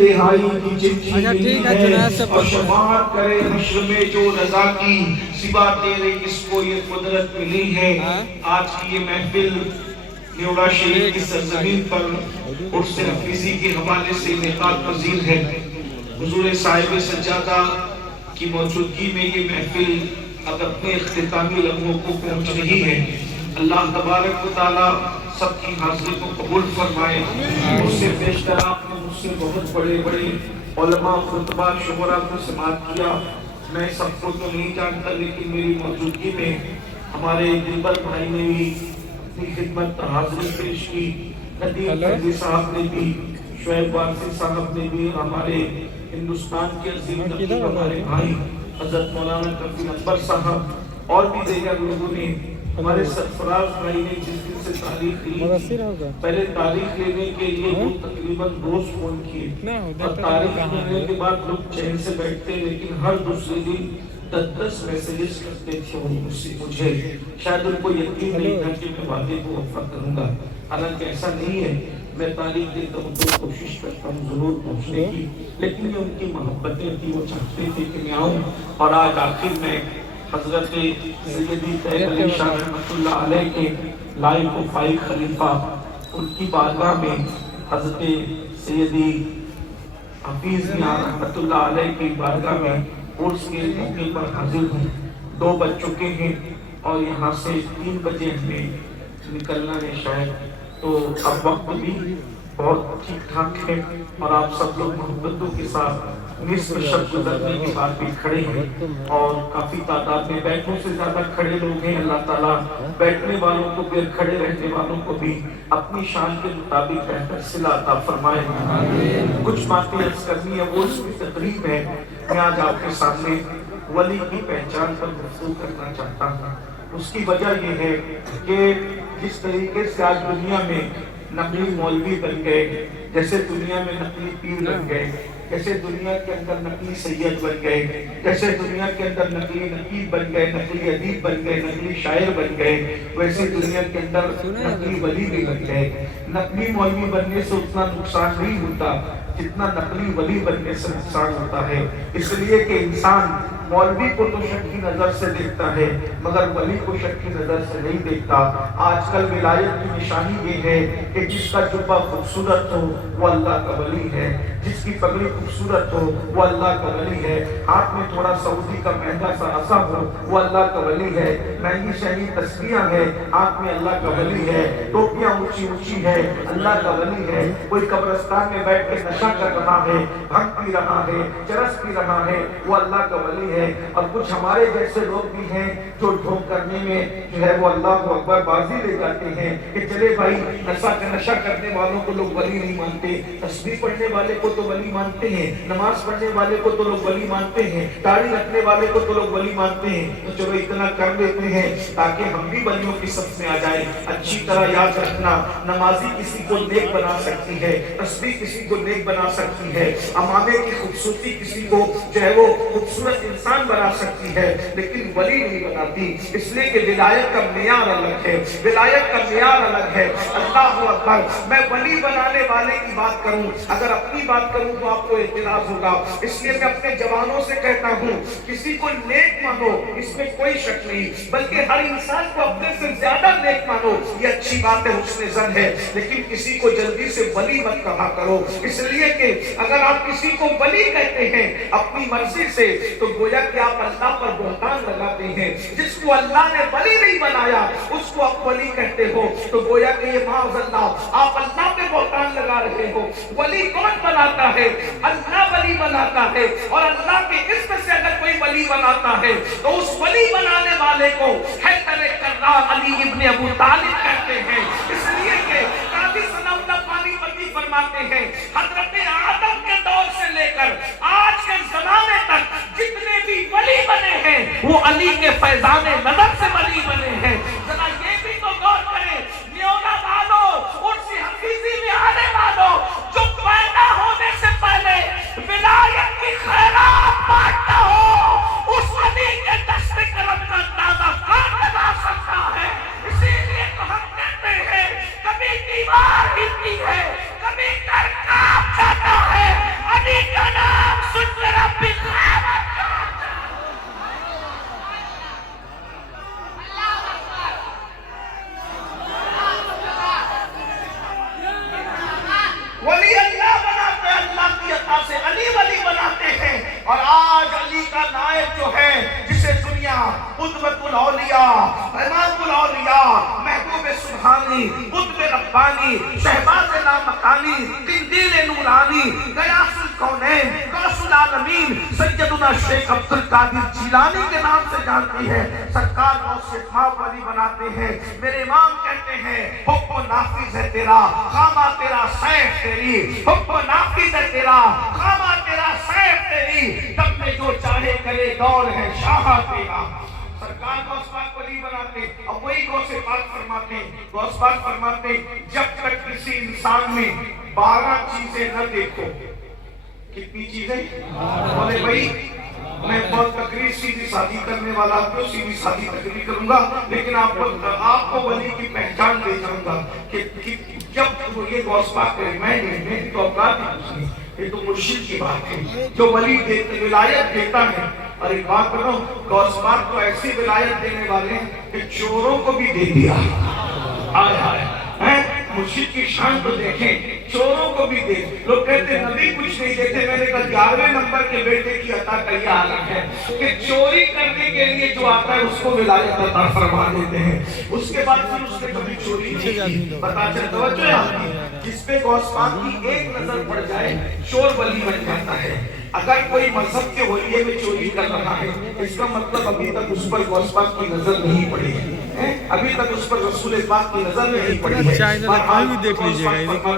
رہائی کی چٹھی ملی ہے اور شفاعت کرے حشر میں جو رضا کی سوا تیرے اس کو یہ قدرت ملی ہے۔ آج کی یہ محفل نیوڑا شریف کی سرزمین پر عرس حفیظی کے حوالے سے انعقاد پذیر ہے۔ حضور صاحب سجادہ کی موجودگی میں یہ محفل اب اپنے اختتامی لمحوں کو پہنچ رہی ہے۔ اللہ تبارک و تعالیٰ سب کی حاضری کو قبول فرمائے۔ اس سے بیشتر آپ نے مجھ سے بہت بڑے بڑے علماء خطبہ شعراء کو سماعت کیا، میں سب کو تو نہیں جانتا، لیکن میری موجودگی میں ہمارے دلبر بھائی نے بھی اپنی خدمت حاضری پیش کی، ندیم فیضی صاحب نے بھی، شعیب وارثی صاحب نے بھی، ہمارے ہندوستان کے عظیم نقیب ہمارے بھائی حضرت مولانا کفیل اکبر صاحب اور بھی دیگر لوگوں نے، ہمارے سرفراز بھائی نے جس دن سے تاریخ لی، پہلے تاریخ لینے کے لیے وہ تقریباً روز فون کیے اور تاریخ لینے کے بعد لوگ چین سے بیٹھتے، لیکن ہر دوسرے دن 10 میسیجز کرتے تھے ان سے مجھے، شاید ان کو یقین نہیں تھا کہ میں وعدے کو وفا کروں گا، حالانکہ ایسا نہیں ہے، میں تاریخ دیتا ہوں تو کوشش کرتا ہوں ضرور پہنچنے کی، لیکن یہ ان کی محبتیں تھی، وہ چاہتے تھے کہ میں آؤں، اور آج آخر میں حضرت سیدی طیب علی شاہ رحمۃ اللہ علیہ کے لائق و فائق خلیفہ ان کی بارگاہ میں حضرت سیدی حفیظ میاں رحمۃ اللہ علیہ کی بارگاہ میں عرس کے موقع پر حاضر ہوں۔ 2 بج چکے ہیں اور یہاں سے 3 بجے ہمیں نکلنا ہے شاید، تو اب وقت بھی بہت ٹھیک ٹھاک ہے اور آپ سب لوگ محبتوں کے ساتھ نصف شب گزرنے کے بعد بھی کھڑے ہیں اور کافی تعداد میں، بیٹھوں سے زیادہ کھڑے لوگ ہیں۔ اللہ تعالیٰ بیٹھنے والوں کو بھی، کھڑے رہنے والوں کو بھی اپنی شان کے مطابق بہتر صلہ عطا فرمائے۔ کچھ باتیں عرض کرنی ہے، وہ اس کی تقریب ہے۔ میں آج آپ کے سامنے ولی کی پہچان پر گفتگو کرنا چاہتا ہوں۔ اس کی وجہ یہ ہے کہ جس طریقے سے آج دنیا میں نقلی مولوی بن گئے، جیسے دنیا میں نقلی پیر بن گئے، جیسے دنیا کے اندر نقلی سید بن گئے، جیسے دنیا کے اندر نقلی نقیب بن گئے، نقلی ادیب بن گئے، نقلی شاعر بن گئے، ویسے دنیا کے اندر نقلی ولی بھی بن گئے۔ نقلی مولوی بننے سے اتنا نقصان نہیں ہوتا جتنا نقلی ولی بننے سے نقصان ہوتا ہے، اس لیے کہ انسان مولوی کو تو شک کی نظر سے دیکھتا ہے مگر ولی کو شک کی نظر سے نہیں دیکھتا۔ آج کل ولایت کی نشانی یہ ہے کہ جس کا جبہ خوبصورت ہو وہ اللہ کا ولی ہے، جس کی پگڑی خوبصورت ہو وہ اللہ کا ولی ہے، ہاتھ میں تھوڑا سعودی کا مہنگا سا عصا ہو وہ اللہ کا ولی ہے، مہنگی شہنی تسبیحاں ہے ہاتھ میں اللہ کا ولی ہے، ٹوپیاں اونچی اونچی ہے اللہ کا ولی ہے، کوئی قبرستان میں بیٹھ کے نشہ کر رہا ہے، بھنگ پی رہا ہے، چرس پی رہا ہے، وہ اللہ کا ولی ہے۔ اور کچھ ہمارے جیسے لوگ بھی ہیں جو ڈھونگ کرنے میں جو ہے وہ اللہ کو اکبر بازی لے جاتے ہیں کہ چلے بھائی نشہ کرنے والوں کو لوگ ولی نہیں مانتے، تسبیح پڑھنے والے کو تو ولی مانتے ہیں، نماز پڑھنے والے کو تو لوگ ولی مانتے ہیں، داڑھی رکھنے والے کو تو لوگ ولی مانتے ہیں، تو چلو اتنا کر لیتے ہیں تاکہ ہم بھی ولیوں کی صف میں آ جائیں۔ اچھی طرح یاد رکھنا، نمازی کسی کو نیک بنا سکتی ہے، تسبیح کسی کو نیک بنا سکتی ہے، امامے کی خوبصورتی کسی کو جو ہے وہ خوبصورت انسان بنا سکتی ہے، لیکن ولی نہیں بناتی، اس لیے کہ ولایت کا معیار الگ ہے، ولایت کا معیار الگ ہے۔ اللہ اکبر، میں ولی بنانے والے کی بات کروں، اگر اپنی بات کروں تو آپ کو اعتراض ہوگا، اس لیے میں اپنے جوانوں سے کہتا ہوں کسی کو نیک مانو، اس میں کوئی شک نہیں، بلکہ ہر انسان کو اپنے سے زیادہ نیک مانو، یہ اچھی بات ہے، حسن ظن ہے، لیکن کسی کو جلدی سے ولی مت کہا کرو، اس لیے کہ اگر آپ کسی کو ولی کہتے ہیں اپنی مرضی سے تو گویا کہ آپ اللہ پر بہتان لگاتے ہیں، جس کو اللہ نے ولی نہیں بنایا اس کو آپ ولی کہتے ہو تو گویا کہ یہ معاذ اللہ آپ اللہ پہ بہتان لگا رہے ہو۔ ولی کون بناتا ہے؟ اللہ ولی بناتا ہے، اور اللہ کے اسم سے اگر کوئی ولی بناتا ہے تو اس ولی بنانے والے کو حیدر کرار علی ابن ابو طالب کہتے ہیں، اس لیے کہ قاضی ثناء اللہ پانی پتی فرماتے ہیں حضرت آدم کے دور سے لے کر آج کے زمانے تک جتنے بھی ولی بنے ہیں وہ علی کے فیضان نظر سے ولی بنے ہیں۔ ذرا یہ بھی تو غور کریں، نیونا والوں، عرس حفیظی میں آنے والوں، جو پیدا ہونے سے پہلے ولایت کی خیرات بانٹتا ہو، اس علی کے دست کرم کا اندازہ کون لگا سکتا ہے؟ اسی لیے تو ہم کہتے ہیں کبھی دیوار ہلتی ہے، کبھی گھر کانپ جاتا ہے، ثانی غیاث الکونین غوث العالمین سیدنا شیخ عبد القادر جیلانی کے نام سے جانتی ہے. سرکار غوث اقمام ولی بناتے ہیں. میرے امام کہتے ہیں حکم نافذ ہے تیرا خامہ تیرا سیف تیری، حکم نافذ ہے تیرا خامہ تیرا سیف تیری، تب میں جو چاہے کرے دور ہے شاہ تیرا. سرکار غوث پاک ولی بناتے. اب وہی غوث پاک فرماتے ہیں، غوث پاک فرماتے ہیں جب تک کسی انسان میں 12 چیزیں نہ دیکھو. کتنی چیزیں؟ بولے بھائی میں بہت تقریر سیدھی سادھی کرنے والا ہوں، سیدھی سادھی تقریر کروں گا، لیکن آپ کو ولی کی پہچان دے جاؤں گا کہ جب وہ یہ غوث پاک کرے. میں تو اوقات نہیں، یہ تو مرشد کی بات ہے جو ولی ولایت دیتا ہے. اور ایک بات کرو، غوث پاک کو ایسی ولایت دینے والے ہیں کہ چوروں کو بھی دے دیا. آئے آئے مرشد کی شان تو دیکھیں، چوروں کو بھی دے. لوگ کہتے ہیں نبی کچھ نہیں دیتے. میں نے کہا 11ویں نمبر کے بیٹے کی عطا کا یہ حالت ہے کہ چوری کرنے کے لیے جو آتا ہے اس کو ولایت عطا فرما دیتے ہیں. اس کے بعد پھر اس نے کبھی چوری نہیں کی. پتا چل توجہ آتی ہے جس پہ غوث پاک کی ایک نظر پڑ جائے چور ولی بن جاتا ہے. اگر کوئی مذہب کے ہولیے میں چوری کر رہا ہے اس کا مطلب ابھی تک اس پر غوث پاک کی نظر نہیں پڑی ہے، ابھی تک اس پر رسول پاک کی نظر نہیں پڑی ہے. دیکھ لیجیے گا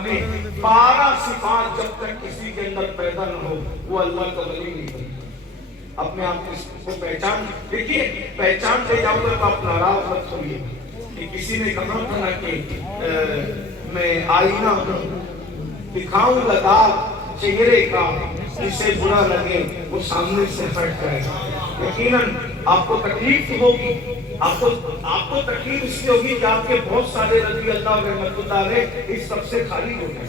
12 صفات جب تک کسی کے اندر پیدا نہ ہو وہ اللہ کا ولی نہیں بنتا. اپنے آپ کو پہچان دیکھیے، پہچان سے جاؤ تو آپ ناراض مت ہوئیے کہ کسی نے کہا تھا کہ میں آئینہ دکھاؤں لگا چہرے کا، جسے برا لگے وہ سامنے سے ہٹ جائے. یقیناً آپ کو تکلیف ہوگی. آپ کو تکلیف اس لیے ہوگی کہ آپ کے بہت سارے رضی اللہ رحمۃ اللہ علیہ اس سب سے خالی ہو گئے،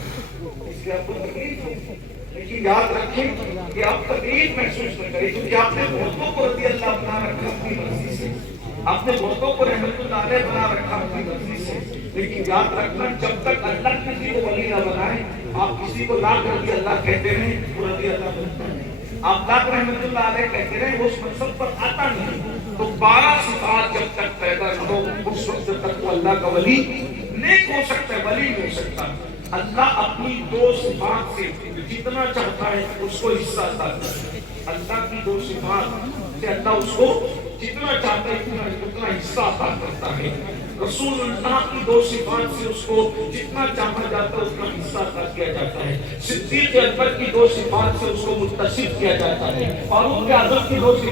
اس لیے آپ کو تکلیف ہوگی. لیکن یاد رکھیں کہ آپ تکلیف محسوس نہ کریں کیونکہ آپ نے بہتوں کو رضی اللہ بنا رکھا اپنی مرضی سے، آپ نے بہتوں کو رحمت اللہ علیہ بنا رکھا اپنی مرضی سے. لیکن یاد رکھنا جب تک اللہ کسی کو ولی نہ بنائے آپ کسی کو لاکھ رضی اللہ کہتے رہیں وہ رضی اللہ بنتا نہیں. آپ لاکھ رحمت اللہ علیہ کہتے رہیں وہ اس منصب پر آتا نہیں. تو 12 صفات جب تک پیدا نہ ہو اس وقت تک وہ اللہ کا ولی نیک ہو سکتا ہے، ولی نہیں ہو سکتا. اللہ اپنی 2 صفات سے جتنا چاہتا ہے اس کو حصہ عطا کرتا ہے. اللہ کی 2 صفات سے اللہ اس کو جتنا چاہتا ہے اتنا حصہ عطا کرتا ہے. رسول اللہ کی 2 صفات سے اس کو جتنا چاہا جاتا ہے اتنا حصہ عطا کیا جاتا ہے. صدیق اکبر کی 2 صفات سے اس کو متصف کیا جاتا ہے. فاروق اعظم کی 2 صفات